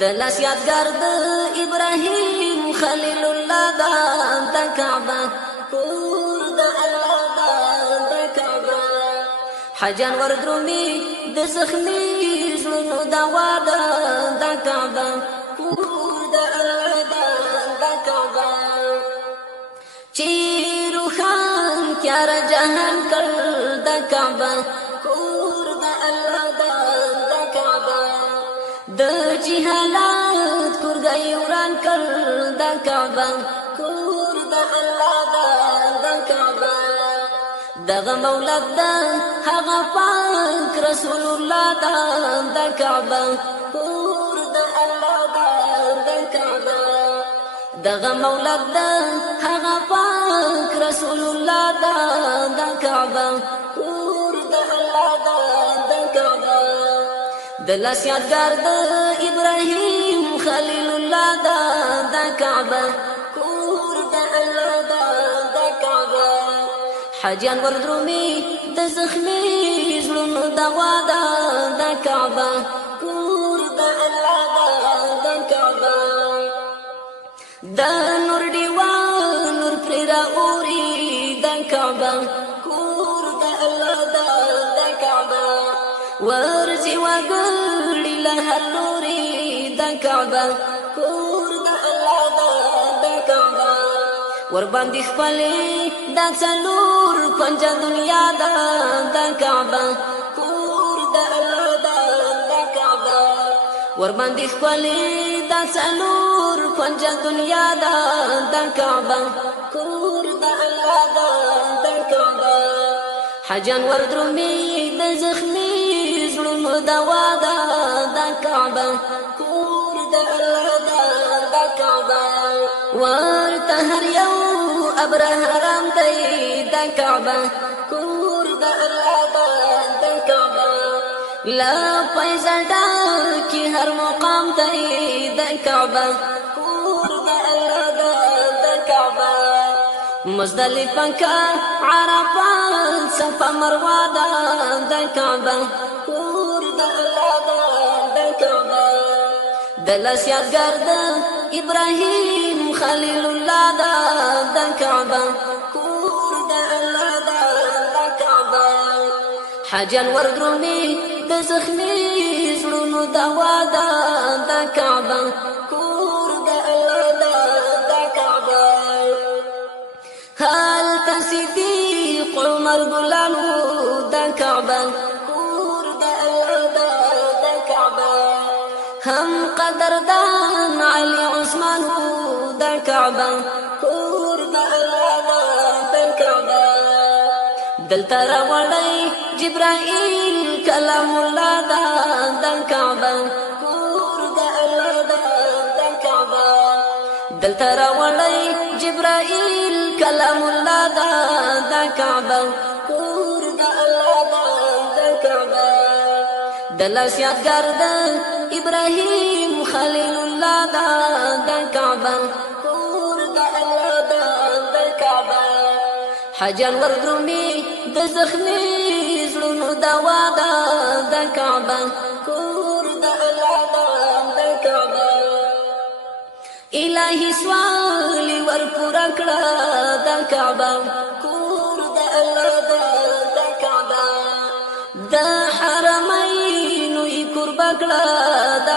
دلاس یادګار د ابراهیم خلیل الله د کعبه کور د الله د کعبه حجان وردرومي د زخمي زړونو دوا د کعبه کور د الله د کعبه چې روحان تیار جهان کړ د کعبه کور د الله د کعبه د جهالات کورګي وران کړ د کعبه کور د الله د کعبه دغه مولد د هغه پاک رسول الله د کعبه کور د الله د کعبه دغه مولد د هغه پاک رسول الله د کعبه کور د الله د کعبه دلاس یادګار د ابراهیم خلیل الله د کعبه کور د الله د کعبه حجان وردرومي د زخمي زړونو دوا د کعبه کور د الله د کعبه د نور دیوا نور پر اوري د کعبه کور د الله د کعبه ورځي وګړي له لوري د کعبه کور د الله د کعبه ور باندې خپلې د څلور پنځه دنیا د کعبه کور د الله د کعبه ور باندې خپلې د څلور پنځه دنیا د کعبه کور د الله د کعبه حجان وردرومي د زخمي زړونو دوا د کعبه کور د الله د کعبه ورته هر یو ابره حرام دی د کعبه کور د الله د کعبه لا پیسړه کی هر مقام دی د کعبه کور د الله د کعبه مزدلفه کا عرفات صفا مروه د کعبه کور د الله د کعبه دلاس یادګار د ابراهیم خلیل الله د کعبه کور د الله د کعبه حجان وردرومي د زخمي زړونو دوا د کعبه کور د الله د کعبه هل تصدیق عمر ګلانو د کعبه کور د الله د کعبه هم قدردان علي عثمان د کعبه کور د الله د کعبه دلته راوړی جبرائیل کلام الله د کعبه کور د الله د کعبه دلته راوړی جبرائیل کلام الله د کعبه کور د الله د کعبه دلاس یادګار د ابراهیم خلیل الله د کعبه کور د الله د کعبه حجان وردرومي د زخمي زړونو دوا د کعبه کور د الله د کعبه الهي سوالي ور پورا کړه د کعبه کور د الله د کعبه د حرمین یې قربا کړه د